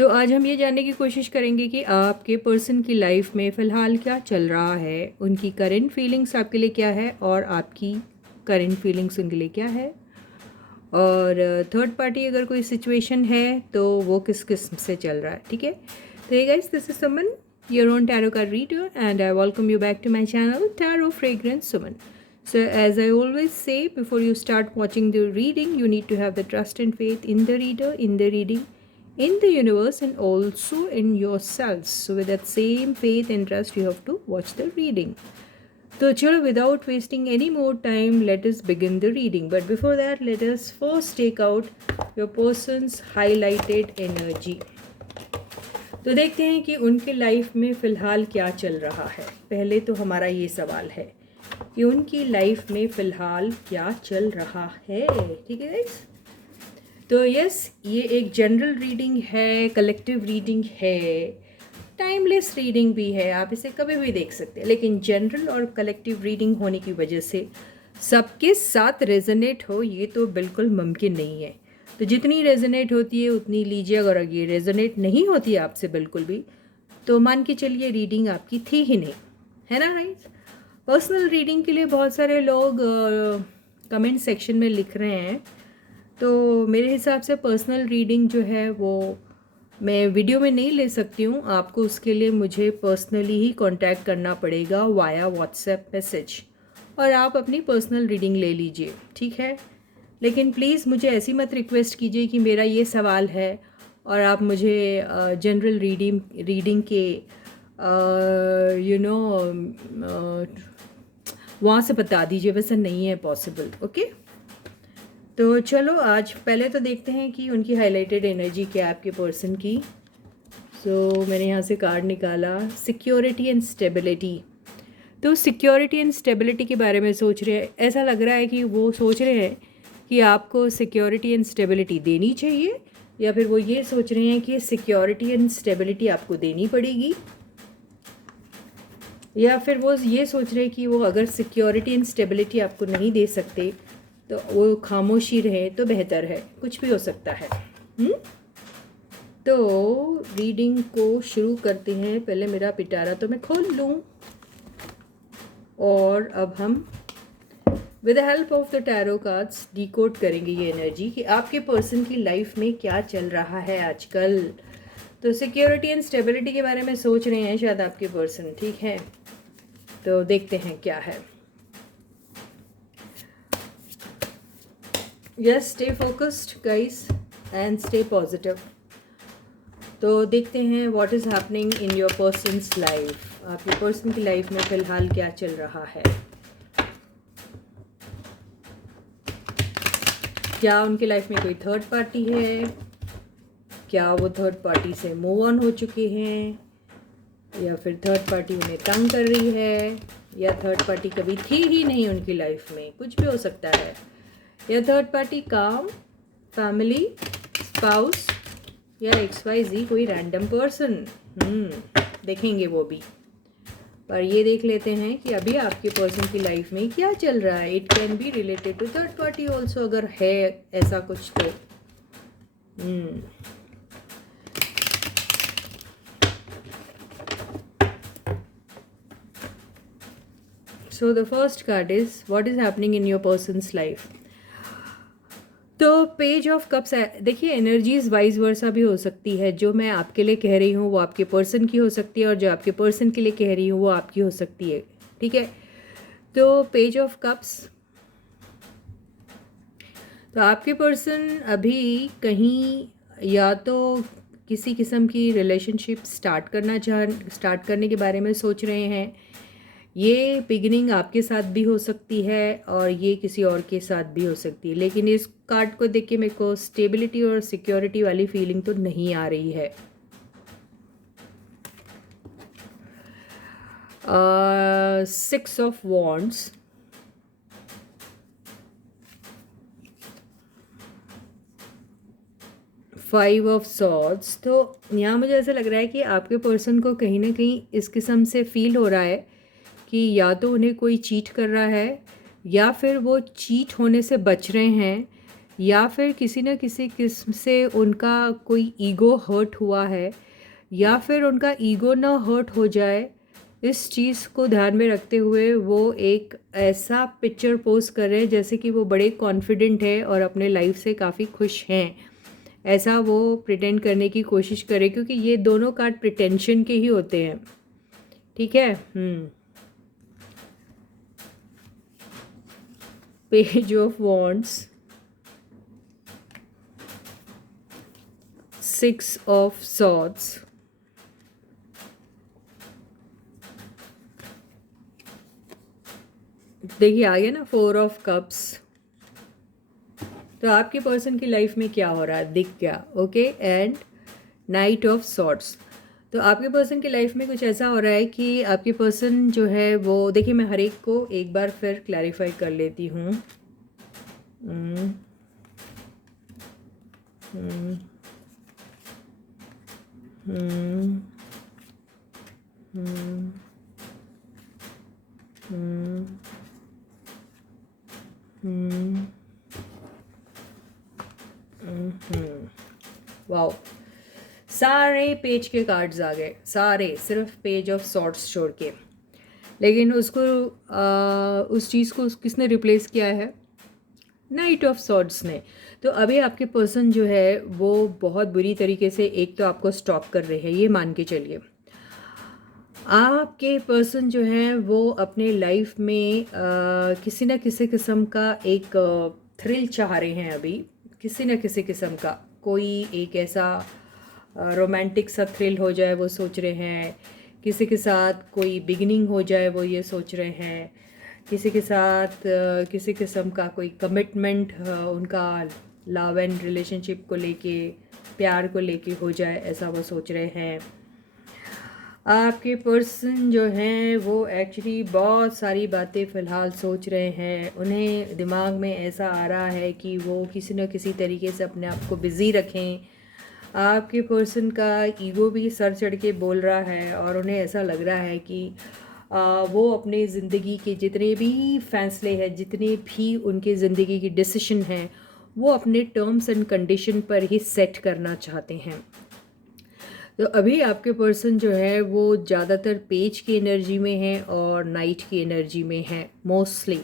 तो आज हम ये जानने की कोशिश करेंगे कि आपके पर्सन की लाइफ में फ़िलहाल क्या चल रहा है, उनकी करंट फीलिंग्स आपके लिए क्या है और आपकी करंट फीलिंग्स उनके लिए क्या है, और थर्ड पार्टी अगर कोई सिचुएशन है तो वो किस किस्म से चल रहा है। ठीक है, तो ये guys, this is Suman, your own tarot card reader, and I welcome you back to my channel tarot fragrance Suman. So as I always say, before you start watching the reading, you need to have the trust and faith in the reader, in the reading, in the universe, and also in yourselves. So with that same faith and trust, you have to watch the reading. So chalo, without wasting any more time, let us begin the reading. But before that, let us first take out your person's highlighted energy. तो देखते हैं कि उनके life में फ़िलहाल क्या चल रहा है. पहले तो हमारा ये सवाल है कि उनकी लाइफ में फ़िलहाल क्या चल रहा है. ठीक है गाइस, तो यस, ये एक जनरल रीडिंग है, कलेक्टिव रीडिंग है, टाइमलेस रीडिंग भी है. आप इसे कभी भी देख सकते हैं, लेकिन जनरल और कलेक्टिव रीडिंग होने की वजह से सबके साथ रेजोनेट हो ये तो बिल्कुल मुमकिन नहीं है. तो जितनी रेजोनेट होती है उतनी लीजिए. अगर ये रेजोनेट नहीं होती है आपसे बिल्कुल भी, तो मान के चलिए रीडिंग आपकी थी ही नहीं, है ना राइट. पर्सनल रीडिंग के लिए बहुत सारे लोग कमेंट सेक्शन में लिख रहे हैं. तो मेरे हिसाब से पर्सनल रीडिंग जो है वो मैं वीडियो में नहीं ले सकती हूँ. आपको उसके लिए मुझे पर्सनली ही कांटेक्ट करना पड़ेगा वाया व्हाट्सएप मैसेज, और आप अपनी पर्सनल रीडिंग ले लीजिए. ठीक है, लेकिन प्लीज़ मुझे ऐसी मत रिक्वेस्ट कीजिए कि मेरा ये सवाल है और आप मुझे जनरल रीडिंग के वहाँ से बता दीजिए. वैसा नहीं है पॉसिबल. ओके, तो चलो आज पहले तो देखते हैं कि उनकी हाईलाइटेड एनर्जी क्या है आपके पर्सन की. सो मैंने यहाँ से कार्ड निकाला, सिक्योरिटी एंड स्टेबिलिटी. तो सिक्योरिटी एंड स्टेबिलिटी के बारे में सोच रहे हैं. ऐसा लग रहा है कि वो सोच रहे हैं कि आपको सिक्योरिटी एंड स्टेबिलिटी देनी चाहिए, या फिर वो ये सोच रहे हैं कि सिक्योरिटी एंड स्टेबिलिटी आपको देनी पड़ेगी, या फिर वो ये सोच रहे हैं कि वो अगर सिक्योरिटी एंड स्टेबिलिटी आपको नहीं दे सकते तो वो खामोशी रहे तो बेहतर है. कुछ भी हो सकता है. तो रीडिंग को शुरू करते हैं. पहले मेरा पिटारा तो मैं खोल लूँ, और अब हम with the help of the tarot cards decode करेंगे ये एनर्जी कि आपके पर्सन की लाइफ में क्या चल रहा है आजकल. तो सिक्योरिटी एंड स्टेबिलिटी के बारे में सोच रहे हैं शायद आपके पर्सन. ठीक है, तो देखते हैं क्या है. Yes, stay focused guys and stay positive. तो देखते हैं what is happening in your persons life. आपके पर्सन की लाइफ में फ़िलहाल क्या चल रहा है. क्या उनकी लाइफ में कोई थर्ड पार्टी है, क्या वो थर्ड पार्टी से मूव ऑन हो चुके हैं, या फिर थर्ड पार्टी उन्हें तंग कर रही है, या थर्ड पार्टी कभी थी ही नहीं उनकी लाइफ में. कुछ भी हो सकता है. या थर्ड पार्टी काम, फैमिली, स्पाउस, या XYZ कोई रैंडम पर्सन. देखेंगे वो भी. पर ये देख लेते हैं कि अभी आपके पर्सन की लाइफ में क्या चल रहा है. It can be related to third party also, अगर है ऐसा कुछ तो. So the first card is what is happening in your persons life. तो पेज ऑफ कप्स है. देखिए, एनर्जीज वाइज वर्सा भी हो सकती है. जो मैं आपके लिए कह रही हूँ वो आपके पर्सन की हो सकती है, और जो आपके पर्सन के लिए कह रही हूँ वो आपकी हो सकती है. ठीक है, तो पेज ऑफ कप्स. तो आपके पर्सन अभी कहीं या तो किसी किस्म की रिलेशनशिप स्टार्ट करने के बारे में सोच रहे हैं. ये बिगिनिंग आपके साथ भी हो सकती है और ये किसी और के साथ भी हो सकती है. लेकिन इस कार्ड को देख के मेरे को स्टेबिलिटी और सिक्योरिटी वाली फीलिंग तो नहीं आ रही है. 6 of wands, five of swords. तो यहाँ मुझे ऐसा लग रहा है कि आपके पर्सन को कहीं ना कहीं इस किस्म से फील हो रहा है कि या तो उन्हें कोई चीट कर रहा है, या फिर वो चीट होने से बच रहे हैं, या फिर किसी न किसी किस्म से उनका कोई ईगो हर्ट हुआ है, या फिर उनका ईगो ना हर्ट हो जाए, इस चीज़ को ध्यान में रखते हुए वो एक ऐसा पिक्चर पोस्ट कर रहे हैं जैसे कि वो बड़े कॉन्फिडेंट है और अपने लाइफ से काफ़ी खुश हैं। ऐसा वो प्रिटेंड करने की कोशिश करें, क्योंकि ये दोनों कार्ड प्रिटेंशन के ही होते हैं। ठीक है। Page of wands, 6 of swords, देखिए आ गया ना 4 ऑफ कप्स। तो आपके पर्सन की लाइफ में क्या हो रहा है दिख गया। Okay, and night of swords. तो आपके पर्सन की लाइफ में कुछ ऐसा हो रहा है कि आपके पर्सन जो है वो, देखिए मैं हर एक को एक बार फिर क्लैरिफाई कर लेती हूँ। हम्म, हम्म, हम्म, हम्म, हम्म, हम्म, वाओ, सारे पेज के कार्ड्स आ गए, सारे, सिर्फ पेज ऑफ सॉर्ड्स छोड़ के। लेकिन उसको उस चीज़ को किसने रिप्लेस किया है? नाइट ऑफ सॉर्ड्स ने। तो अभी आपके पर्सन जो है वो बहुत बुरी तरीके से एक तो आपको स्टॉप कर रहे हैं, ये मान के चलिए। आपके पर्सन जो है वो अपने लाइफ में किसी न किसी किस्म का एक थ्रिल चाह रहे हैं अभी, किसी न किसी किस्म का कोई एक ऐसा रोमांटिक सा थ्रिल हो जाए वो सोच रहे हैं, किसी के साथ कोई बिगिनिंग हो जाए वो ये सोच रहे हैं, किसी के साथ किसी किस्म का कोई कमिटमेंट उनका लव एंड रिलेशनशिप को लेके, प्यार को लेके हो जाए, ऐसा वो सोच रहे हैं। आपके पर्सन जो हैं वो एक्चुअली बहुत सारी बातें फ़िलहाल सोच रहे हैं। उन्हें दिमाग में ऐसा आ रहा है कि वो किसी न किसी तरीके से अपने आप को बिज़ी रखें। आपके पर्सन का ईगो भी सर चढ़ के बोल रहा है और उन्हें ऐसा लग रहा है कि वो अपने ज़िंदगी के जितने भी फैसले हैं, जितने भी उनके ज़िंदगी की डिसीजन हैं, वो अपने टर्म्स एंड कंडीशन पर ही सेट करना चाहते हैं। तो अभी आपके पर्सन जो है वो ज़्यादातर पेज की एनर्जी में है और नाइट की एनर्जी में है मोस्टली।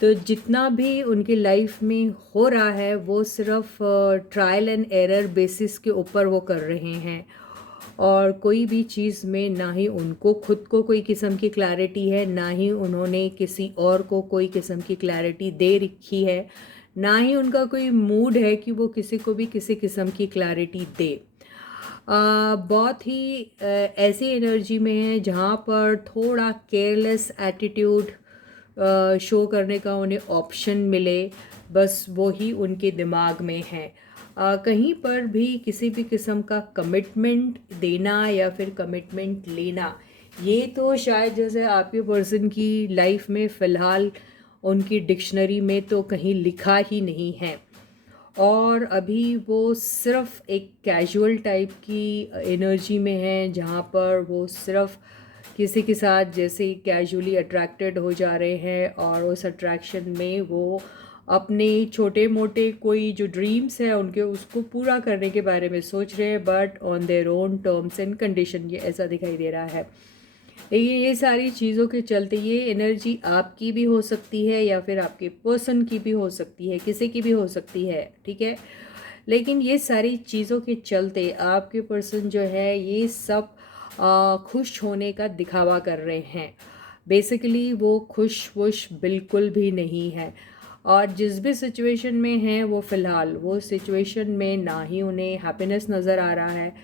तो जितना भी उनकी लाइफ में हो रहा है वो सिर्फ ट्रायल एंड एरर बेसिस के ऊपर वो कर रहे हैं, और कोई भी चीज़ में ना ही उनको खुद को कोई किस्म की क्लैरिटी है, ना ही उन्होंने किसी और को कोई किस्म की क्लैरिटी दे रखी है, ना ही उनका कोई मूड है कि वो किसी को भी किसी किस्म की क्लैरिटी दे। बहुत ही ऐसी एनर्जी में है जहाँ पर थोड़ा केयरलेस एटीट्यूड शो करने का उन्हें ऑप्शन मिले, बस वो ही उनके दिमाग में है। कहीं पर भी किसी भी किस्म का कमिटमेंट देना या फिर कमिटमेंट लेना, ये तो शायद जैसे आपके पर्सन की लाइफ में फ़िलहाल उनकी डिक्शनरी में तो कहीं लिखा ही नहीं है। और अभी वो सिर्फ एक कैजुअल टाइप की एनर्जी में है जहाँ पर वो सिर्फ किसी के साथ जैसे कैजुअली अट्रैक्टेड हो जा रहे हैं, और उस अट्रैक्शन में वो अपने छोटे मोटे कोई जो ड्रीम्स हैं उनके उसको पूरा करने के बारे में सोच रहे हैं, but on their own terms and condition, ये ऐसा दिखाई दे रहा है। ये सारी चीज़ों के चलते ये एनर्जी आपकी भी हो सकती है या फिर आपके पर्सन की भी हो सकती है, किसी की भी हो सकती है, ठीक है। लेकिन ये सारी चीज़ों के चलते आपके पर्सन जो है ये सब खुश होने का दिखावा कर रहे हैं। बेसिकली वो खुश वुश बिल्कुल भी नहीं है, और जिस भी सिचुएशन में हैं वो फ़िलहाल वो सिचुएशन में ना ही उन्हें हैप्पीनेस नज़र आ रहा है,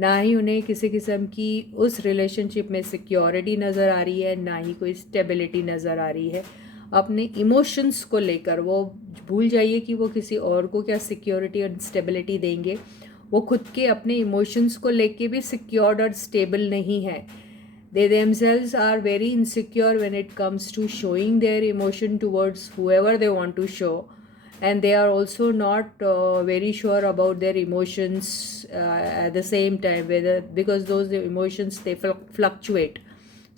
ना ही उन्हें किसी किस्म की उस रिलेशनशिप में सिक्योरिटी नज़र आ रही है, ना ही कोई स्टेबिलिटी नज़र आ रही है। अपने इमोशंस को लेकर वो भूल जाइए कि वो किसी और को क्या सिक्योरिटी और स्टेबिलिटी देंगे, वो खुद के अपने इमोशंस को लेके भी सिक्योर्ड और स्टेबल नहीं है। They themselves are very insecure when it comes to showing their emotion towards whoever they want to show, and they are also not very sure about their emotions at the same time, whether because those emotions they fluctuate,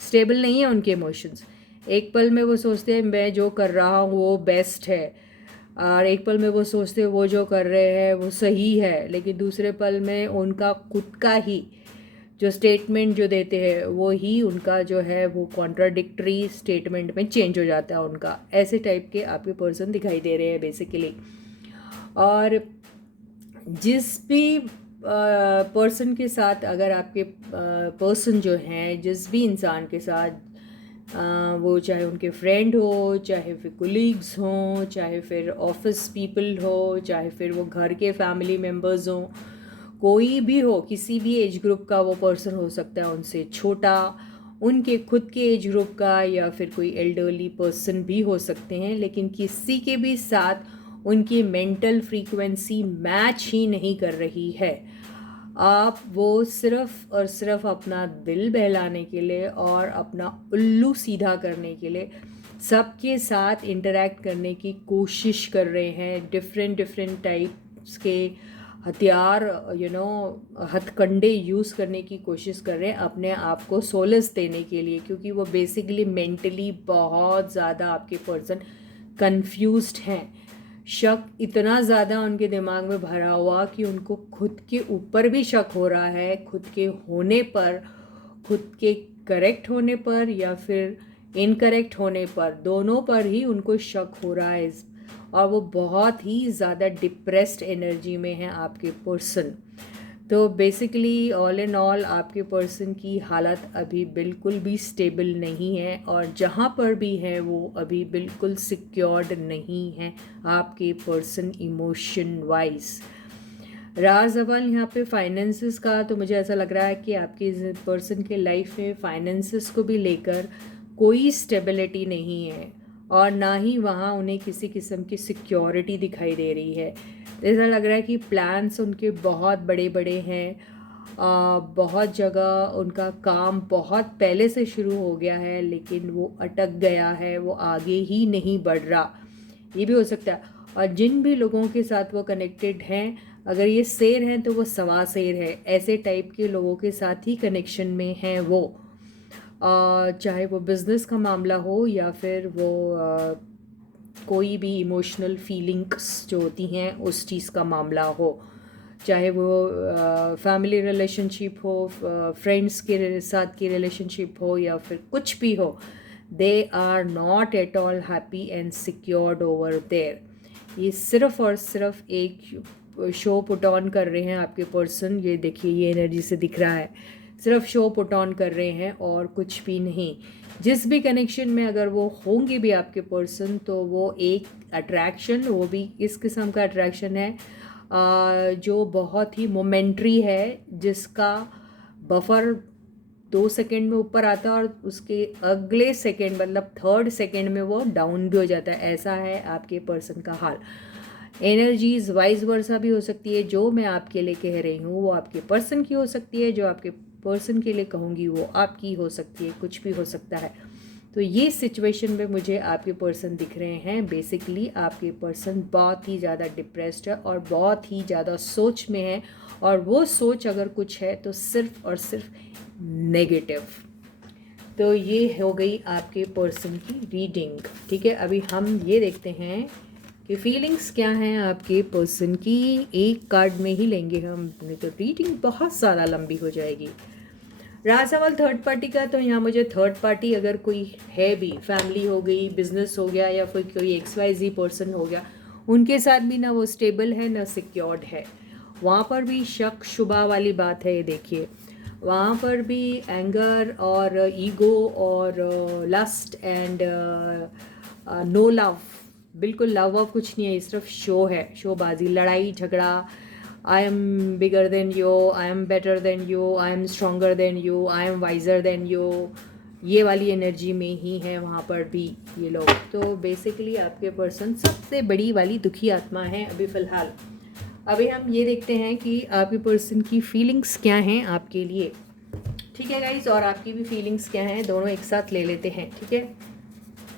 stable नहीं है उनके emotions। एक पल में वो सोचते हैं मैं जो कर रहा हूँ वो बेस्ट है, और एक पल में वो सोचते वो जो कर रहे हैं वो सही है, लेकिन दूसरे पल में उनका खुद का ही जो स्टेटमेंट जो देते हैं वो ही उनका जो है वो कॉन्ट्राडिक्टरी स्टेटमेंट में चेंज हो जाता है उनका। ऐसे टाइप के आपके पर्सन दिखाई दे रहे हैं बेसिकली। और जिस भी पर्सन के साथ, अगर आपके पर्सन जो हैं जिस भी इंसान के साथ, वो चाहे उनके फ्रेंड हो, चाहे फिर कोलीग्स हों, चाहे फिर ऑफिस पीपल हो, चाहे फिर वो घर के फैमिली मेम्बर्स हों, कोई भी हो, किसी भी एज ग्रुप का वो पर्सन हो सकता है, उनसे छोटा, उनके खुद के एज ग्रुप का, या फिर कोई एल्डरली पर्सन भी हो सकते हैं, लेकिन किसी के भी साथ उनकी मेंटल फ्रीक्वेंसी मैच ही नहीं कर रही है। आप वो सिर्फ और सिर्फ अपना दिल बहलाने के लिए और अपना उल्लू सीधा करने के लिए सबके साथ इंटरेक्ट करने की कोशिश कर रहे हैं, डिफरेंट डिफरेंट टाइप्स के हथियार हथकंडे यूज़ करने की कोशिश कर रहे हैं अपने आप को सोलस देने के लिए, क्योंकि वो बेसिकली मेंटली बहुत ज़्यादा आपके पर्सन कंफ्यूज्ड हैं। शक इतना ज़्यादा उनके दिमाग में भरा हुआ कि उनको खुद के ऊपर भी शक हो रहा है, खुद के होने पर, खुद के करेक्ट होने पर या फिर इनकरेक्ट होने पर, दोनों पर ही उनको शक हो रहा है। और वो बहुत ही ज़्यादा डिप्रेस्ड एनर्जी में है आपके पर्सन। तो बेसिकली ऑल इन ऑल आपके पर्सन की हालत अभी बिल्कुल भी स्टेबल नहीं है, और जहाँ पर भी है वो अभी बिल्कुल सिक्योर्ड नहीं है आपके पर्सन इमोशन वाइज। राज अव्वल यहाँ पे फाइनेंसेस का, तो मुझे ऐसा लग रहा है कि आपके पर्सन के लाइफ में फाइनेंसेस को भी लेकर कोई स्टेबिलिटी नहीं है, और ना ही वहाँ उन्हें किसी किस्म की सिक्योरिटी दिखाई दे रही है। ऐसा लग रहा है कि प्लान्स उनके बहुत बड़े बड़े हैं, बहुत जगह उनका काम बहुत पहले से शुरू हो गया है, लेकिन वो अटक गया है, वो आगे ही नहीं बढ़ रहा, ये भी हो सकता है। और जिन भी लोगों के साथ वो कनेक्टेड हैं, अगर ये शेर हैं तो वो सवा शेर है, ऐसे टाइप के लोगों के साथ ही कनेक्शन में हैं वो। चाहे वो बिज़नेस का मामला हो या फिर वो कोई भी इमोशनल फीलिंग्स जो होती हैं उस चीज़ का मामला हो, चाहे वो फैमिली रिलेशनशिप हो, फ्रेंड्स के साथ की रिलेशनशिप हो, या फिर कुछ भी हो, they are not at all happy and secured over there. ये सिर्फ और सिर्फ एक शो पुट ऑन कर रहे हैं आपके पर्सन। ये देखिए, ये एनर्जी से दिख रहा है, सिर्फ शो पुट ऑन कर रहे हैं और कुछ भी नहीं। जिस भी कनेक्शन में अगर वो होंगे भी आपके पर्सन, तो वो एक अट्रैक्शन, वो भी इस किस्म का अट्रैक्शन है जो बहुत ही मोमेंट्री है, जिसका बफर 2 सेकेंड में ऊपर आता है और उसके अगले सेकेंड मतलब थर्ड सेकेंड में वो डाउन भी हो जाता है। ऐसा है आपके पर्सन का हाल। एनर्जीज वाइज वर्सा भी हो सकती है। जो मैं आपके लिए कह रही हूँ वो आपके पर्सन की हो सकती है, जो आपके पर्सन के लिए कहूँगी वो आपकी हो सकती है, कुछ भी हो सकता है। तो ये सिचुएशन में मुझे आपके पर्सन दिख रहे हैं। बेसिकली आपके पर्सन बहुत ही ज़्यादा डिप्रेस्ड है और बहुत ही ज़्यादा सोच में है, और वो सोच अगर कुछ है तो सिर्फ और सिर्फ नेगेटिव। तो ये हो गई आपके पर्सन की रीडिंग। ठीक है, अभी हम ये देखते हैं कि फीलिंग्स क्या हैं आपके पर्सन की। एक कार्ड में ही लेंगे हम, नहीं तो रीडिंग बहुत ज़्यादा लंबी हो जाएगी। रहा सवाल थर्ड पार्टी का, तो यहाँ मुझे थर्ड पार्टी अगर कोई है भी, फैमिली हो गई, बिजनेस हो गया, या फिर कोई XYZ पर्सन हो गया, उनके साथ भी ना वो स्टेबल है ना सिक्योर्ड है। वहाँ पर भी शक शुबा वाली बात है। ये देखिए, वहाँ पर भी एंगर और ईगो और लस्ट एंड नो लव, बिल्कुल लव वव कुछ नहीं है, सिर्फ शो है, शोबाजी, लड़ाई झगड़ा। I am bigger than you, I am better than you, I am stronger than you, I am visor then you, ये वाली एनर्जी में ही है वहाँ पर भी ये लोग। तो बेसिकली आपके पर्सन सबसे बड़ी वाली दुखी आत्मा है अभी फ़िलहाल। अभी हम ये देखते हैं कि आपके पर्सन की फीलिंग्स क्या हैं आपके लिए। ठीक है गाइज, और आपकी भी फीलिंग्स क्या हैं, दोनों एक साथ ले लेते हैं। ठीक है,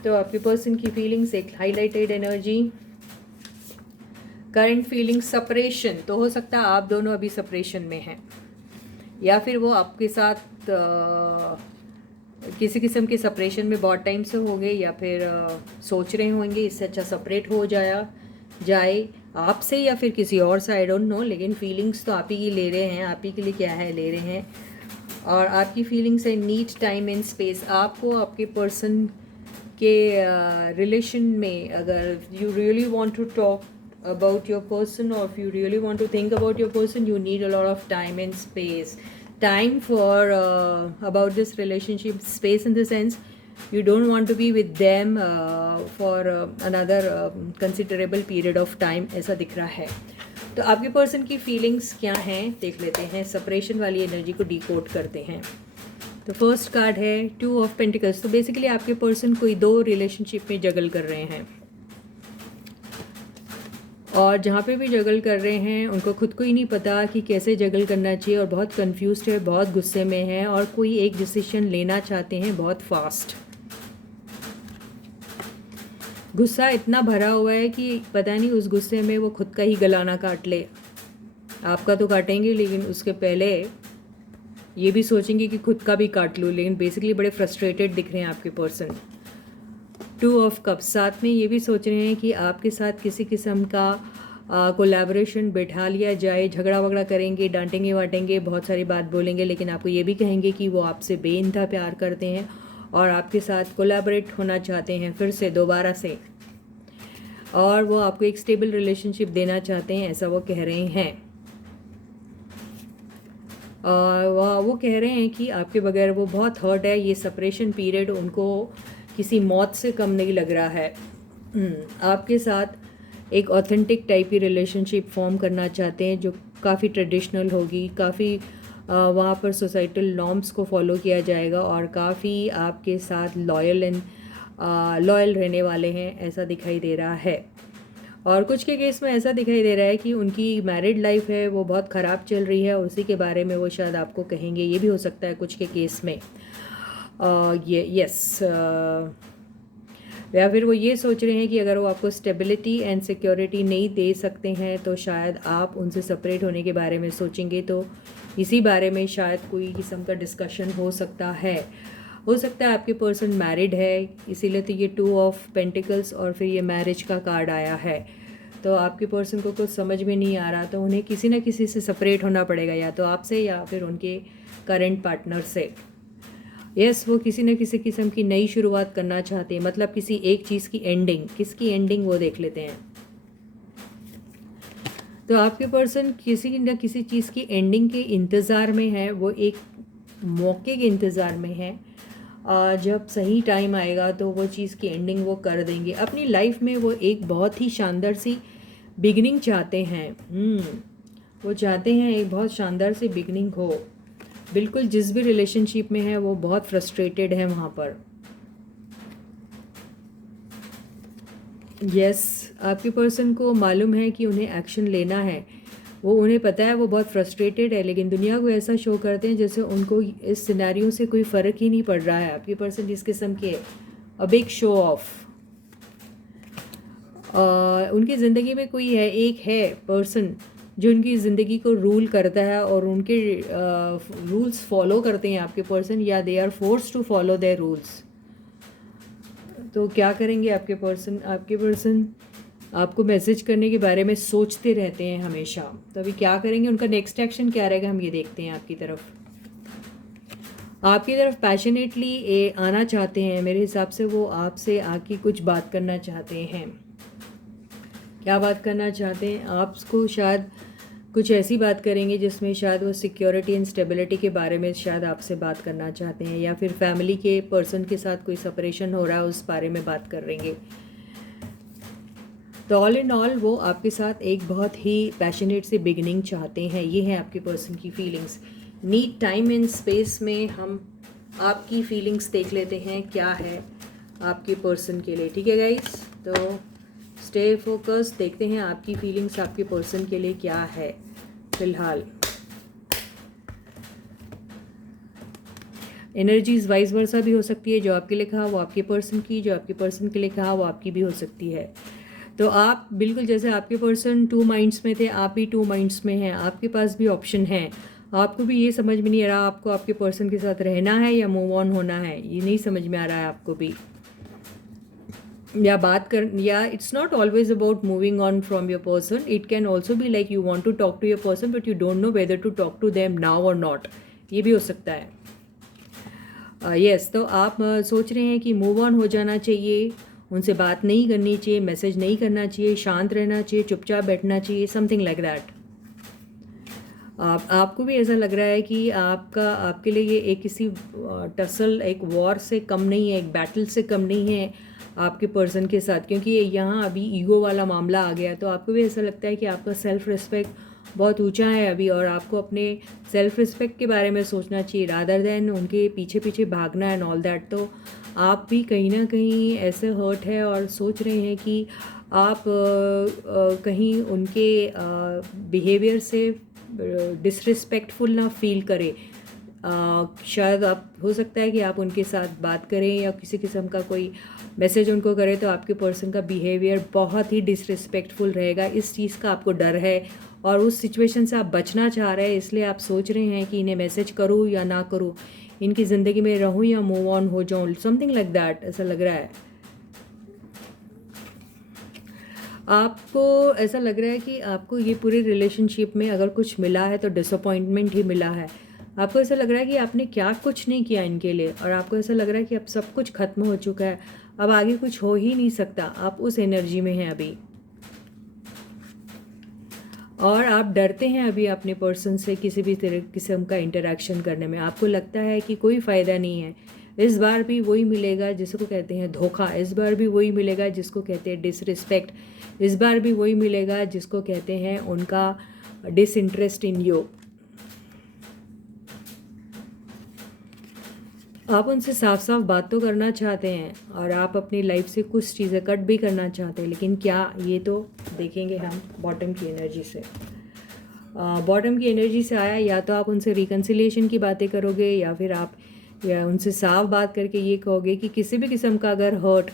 तो आपके पर्सन की फीलिंग्स, एक highlighted energy, current feeling separation. तो हो सकता है आप दोनों अभी सेपरेशन में हैं, या फिर वो आपके साथ किसी किस्म के सेपरेशन में बहुत टाइम से हो गए, या फिर सोच रहे होंगे इससे अच्छा सेपरेट हो जाया जाए आपसे या फिर किसी और से, आई डोंट नो, लेकिन फीलिंग्स तो आप ही की ले रहे हैं, आप ही के लिए क्या है ले रहे हैं। और आपकी फीलिंग्स है नीड टाइम एंड स्पेस। आपको आपके पर्सन के रिलेशन में, अगर you really want to talk about your person, or if you really want to think about your person, you need a lot of time and space. Time for about this relationship, space in the sense you don't want to be with them for another considerable period of time, ऐसा दिख रहा है। तो आपके person की feelings क्या हैं देख लेते हैं, सेपरेशन वाली एनर्जी को डिकोड करते हैं। तो फर्स्ट कार्ड है 2 ऑफ पेंटिकल्स। तो बेसिकली आपके पर्सन कोई 2 रिलेशनशिप में जगल कर रहे हैं, और जहाँ पे भी जगल कर रहे हैं उनको खुद को ही नहीं पता कि कैसे जगल करना चाहिए, और बहुत कंफ्यूज्ड है, बहुत गुस्से में है, और कोई एक डिसीजन लेना चाहते हैं बहुत फास्ट। गुस्सा इतना भरा हुआ है कि पता नहीं उस गुस्से में वो खुद का ही गला ना काट ले। आपका तो काटेंगे, लेकिन उसके पहले ये भी सोचेंगे कि खुद का भी काट लूँ। लेकिन बेसिकली बड़े फ्रस्ट्रेटेड दिख रहे हैं आपके पर्सन। 2 ऑफ कप्स, साथ में ये भी सोच रहे हैं कि आपके साथ किसी किस्म का कोलैबोरेशन बैठा लिया जाए। झगड़ा वगड़ा करेंगे, डांटेंगे वाटेंगे, बहुत सारी बात बोलेंगे, लेकिन आपको ये भी कहेंगे कि वो आपसे बेइंतहा प्यार करते हैं और आपके साथ कोलैबोरेट होना चाहते हैं फिर से दोबारा से, और वो आपको एक स्टेबल रिलेशनशिप देना चाहते हैं, ऐसा वो कह रहे हैं। वो कह रहे हैं कि आपके बगैर वो बहुत हर्ट है। ये सेपरेशन पीरियड उनको किसी मौत से कम नहीं लग रहा है। आपके साथ एक ऑथेंटिक टाइप की रिलेशनशिप फॉर्म करना चाहते हैं जो काफ़ी ट्रेडिशनल होगी, काफ़ी वहाँ पर सोसाइटल नॉर्म्स को फॉलो किया जाएगा, और काफ़ी आपके साथ लॉयल रहने वाले हैं, ऐसा दिखाई दे रहा है। और कुछ के केस में ऐसा दिखाई दे रहा है कि उनकी मैरिड लाइफ है वो बहुत ख़राब चल रही है, उसी के बारे में वो शायद आपको कहेंगे। ये भी हो सकता है कुछ के केस में। या फिर वो ये सोच रहे हैं कि अगर वो आपको स्टेबिलिटी एंड सिक्योरिटी नहीं दे सकते हैं तो शायद आप उनसे सेपरेट होने के बारे में सोचेंगे। तो इसी बारे में शायद कोई किस्म का डिस्कशन हो सकता है। हो सकता है आपके पर्सन मैरिड है, इसीलिए तो ये 2 ऑफ पेंटिकल्स और फिर ये मैरिज का कार्ड आया है। तो आपके पर्सन को कुछ समझ में नहीं आ रहा, तो उन्हें किसी न किसी से सेपरेट होना पड़ेगा, या तो आपसे या फिर उनके करंट पार्टनर से। यस, वो किसी न किसी किस्म की नई शुरुआत करना चाहते हैं, मतलब किसी एक चीज़ की एंडिंग। किसकी एंडिंग वो देख लेते हैं। तो आपके पर्सन किसी न किसी चीज़ की एंडिंग के इंतज़ार में है, वो एक मौके के इंतज़ार में है। जब सही टाइम आएगा तो वो चीज़ की एंडिंग वो कर देंगे। अपनी लाइफ में वो एक बहुत ही शानदार सी बिगनिंग चाहते हैं। वो चाहते हैं एक बहुत शानदार सी बिगनिंग हो। बिल्कुल जिस भी रिलेशनशिप में है वो बहुत फ्रस्ट्रेटेड है वहाँ पर। यस, आपके पर्सन को मालूम है कि उन्हें एक्शन लेना है। उन्हें पता है वो बहुत फ्रस्ट्रेटेड है, लेकिन दुनिया को ऐसा शो करते हैं जैसे उनको इस सिनेरियो से कोई फ़र्क ही नहीं पड़ रहा है। आपके पर्सन जिस किस्म के अ बिग शो ऑफ, उनकी ज़िंदगी में कोई है, एक है पर्सन जो उनकी ज़िंदगी को रूल करता है और उनके रूल्स फॉलो करते हैं आपके पर्सन, या they are force to follow their rules. तो क्या करेंगे आपके पर्सन? आपके पर्सन आपको मैसेज करने के बारे में सोचते रहते हैं हमेशा। तो अभी क्या करेंगे, उनका नेक्स्ट एक्शन क्या रहेगा, हम ये देखते हैं। आपकी तरफ पैशनेटली आना चाहते हैं। मेरे हिसाब से वो आपसे आके कुछ बात करना चाहते हैं। क्या बात करना चाहते हैं? आपको शायद कुछ ऐसी बात करेंगे जिसमें शायद वो सिक्योरिटी एंड स्टेबिलिटी के बारे में शायद आपसे बात करना चाहते हैं, या फिर फैमिली के पर्सन के साथ कोई सेपरेशन हो रहा है उस बारे में बात करेंगे। तो ऑल इन ऑल वो आपके साथ एक बहुत ही पैशनेट सी बिगनिंग चाहते हैं। ये है आपके पर्सन की feelings. Need time and space में हम आपकी फीलिंग्स देख लेते हैं क्या है आपके पर्सन के लिए। ठीक है गाइस, तो स्टे फोकस, देखते हैं आपकी फीलिंग्स आपके पर्सन के लिए क्या है फिलहाल। एनर्जीज वाइस वर्सा भी हो सकती है। जो आपके लिए कहा वो आपके पर्सन की, जो आपके पर्सन के लिए कहा वो आपकी भी हो सकती है। तो आप बिल्कुल जैसे आपके पर्सन 2 माइंड्स में थे, आप भी 2 माइंड्स में हैं। आपके पास भी ऑप्शन है। आपको भी ये समझ में नहीं आ रहा आपको आपके पर्सन के साथ रहना है या मूव ऑन होना है, ये नहीं समझ में आ रहा है आपको भी। या बात कर, या it's not always about moving on from your person, it can also be like you want to talk to your person but you don't know whether to talk to them now और not, ये भी हो सकता है। Yes, तो आप सोच रहे हैं कि मूव ऑन हो जाना चाहिए, उनसे बात नहीं करनी चाहिए, मैसेज नहीं करना चाहिए, शांत रहना चाहिए, चुपचाप बैठना चाहिए, समथिंग लाइक दैट। आपको भी ऐसा लग रहा है कि आपके लिए ये एक किसी टसल, एक वॉर से कम नहीं है, एक बैटल से कम नहीं है आपके पर्सन के साथ, क्योंकि यहाँ अभी ईगो वाला मामला आ गया। तो आपको भी ऐसा लगता है कि आपका सेल्फ रिस्पेक्ट बहुत ऊंचा है अभी, और आपको अपने सेल्फ रिस्पेक्ट के बारे में सोचना चाहिए रादर देन उनके पीछे पीछे भागना एंड ऑल दैट। तो आप भी कहीं ना कहीं ऐसे हर्ट है और सोच रहे हैं कि आप कहीं उनके बिहेवियर से डिसरिस्पेक्टफुल ना फील करें। शायद आप, हो सकता है कि आप उनके साथ बात करें या किसी किस्म का कोई मैसेज उनको करें तो आपके पर्सन का बिहेवियर बहुत ही डिसरिस्पेक्टफुल रहेगा। इस चीज़ का आपको डर है और उस सिचुएशन से आप बचना चाह रहे हैं, इसलिए आप सोच रहे हैं कि इन्हें मैसेज करूँ या ना करूँ, इनकी ज़िंदगी में रहूँ या मूव ऑन हो जाऊँ, समथिंग लाइक दैट ऐसा लग रहा है। आपको ऐसा लग रहा है कि आपको ये पूरे रिलेशनशिप में अगर कुछ मिला है तो डिसअपॉइंटमेंट ही मिला है। आपको ऐसा लग रहा है कि आपने क्या कुछ नहीं किया इनके लिए, और आपको ऐसा लग रहा है कि अब सब कुछ खत्म हो चुका है, अब आगे कुछ हो ही नहीं सकता। आप उस एनर्जी में हैं अभी, और आप डरते हैं अभी अपने पर्सन से किसी भी तरह किस्म का इंटरेक्शन करने में। आपको लगता है कि कोई फ़ायदा नहीं है, इस बार भी वही मिलेगा जिसको कहते हैं धोखा, इस बार भी वही मिलेगा जिसको कहते हैं डिसरिस्पेक्ट, इस बार भी वही मिलेगा जिसको कहते हैं उनका डिसइंटरेस्ट इन यू। आप उनसे साफ साफ बात तो करना चाहते हैं और आप अपनी लाइफ से कुछ चीज़ें कट भी करना चाहते हैं, लेकिन क्या, ये तो देखेंगे हम बॉटम की एनर्जी से। बॉटम की एनर्जी से आया, या तो आप उनसे रिकन्सिलिएशन की बातें करोगे या फिर आप या उनसे साफ बात करके ये कहोगे कि किसी भी किस्म का अगर हर्ट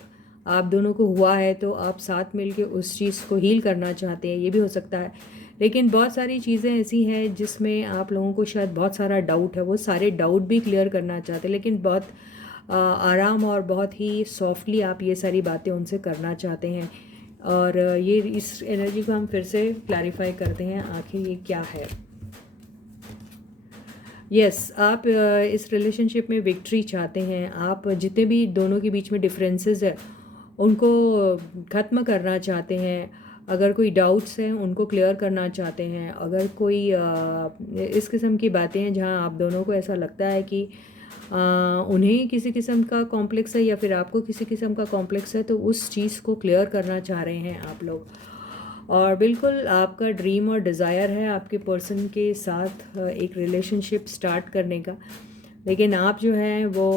आप दोनों को हुआ है तो आप साथ मिलके उस चीज़ को हील करना चाहते हैं, ये भी हो सकता है। लेकिन बहुत सारी चीज़ें ऐसी हैं जिसमें आप लोगों को शायद बहुत सारा डाउट है, वो सारे डाउट भी क्लियर करना चाहते हैं, लेकिन बहुत आराम और बहुत ही सॉफ्टली आप ये सारी बातें उनसे करना चाहते हैं। और ये इस एनर्जी को हम फिर से क्लैरिफाई करते हैं, आखिर ये क्या है। यस, आप इस रिलेशनशिप में विक्ट्री चाहते हैं। आप जितने भी दोनों के बीच में डिफरेंसेस है उनको ख़त्म करना चाहते हैं। अगर कोई डाउट्स हैं उनको क्लियर करना चाहते हैं। अगर कोई इस किस्म की बातें हैं जहां आप दोनों को ऐसा लगता है कि उन्हें किसी किस्म का कॉम्प्लेक्स है या फिर आपको किसी किस्म का कॉम्प्लेक्स है, तो उस चीज़ को क्लियर करना चाह रहे हैं आप लोग। और बिल्कुल आपका ड्रीम और डिज़ायर है आपके पर्सन के साथ एक रिलेशनशिप स्टार्ट करने का, लेकिन आप जो है वो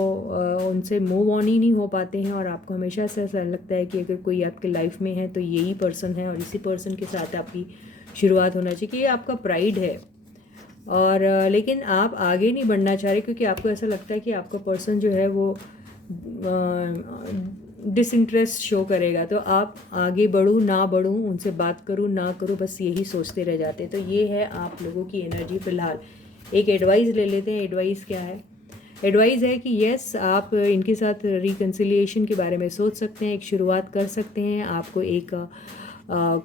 उनसे मूव ऑन ही नहीं हो पाते हैं। और आपको हमेशा से ऐसा लगता है कि अगर कोई आपके लाइफ में है तो यही पर्सन है और इसी पर्सन के साथ आपकी शुरुआत होना चाहिए, कि ये आपका प्राइड है। और लेकिन आप आगे नहीं बढ़ना चाह रहे क्योंकि आपको ऐसा लगता है कि आपका पर्सन जो है वो डिसइंटरेस्ट शो करेगा। तो आप आगे बढ़ूँ ना बढ़ूँ, उनसे बात करूँ ना करूँ, बस यही सोचते रह जाते। तो ये है आप लोगों की एनर्जी फ़िलहाल। एक एडवाइस ले लेते हैं। एडवाइस क्या है? एडवाइस है कि यस, आप इनके साथ रिकन्सिलिएशन के बारे में सोच सकते हैं, एक शुरुआत कर सकते हैं। आपको एक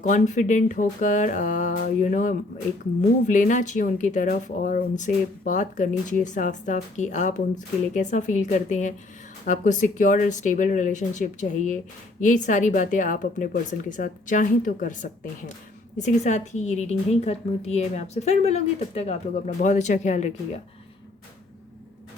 कॉन्फिडेंट होकर एक मूव लेना चाहिए उनकी तरफ और उनसे बात करनी चाहिए साफ साफ कि आप उनके लिए कैसा फील करते हैं, आपको सिक्योर और स्टेबल रिलेशनशिप चाहिए। ये सारी बातें आप अपने पर्सन के साथ चाहें तो कर सकते हैं। इसी के साथ ही ये रीडिंग यहीं ख़त्म होती है। मैं आपसे फिर मिलूंगी, तब तक आप लोग अपना बहुत अच्छा ख्याल रखिएगा।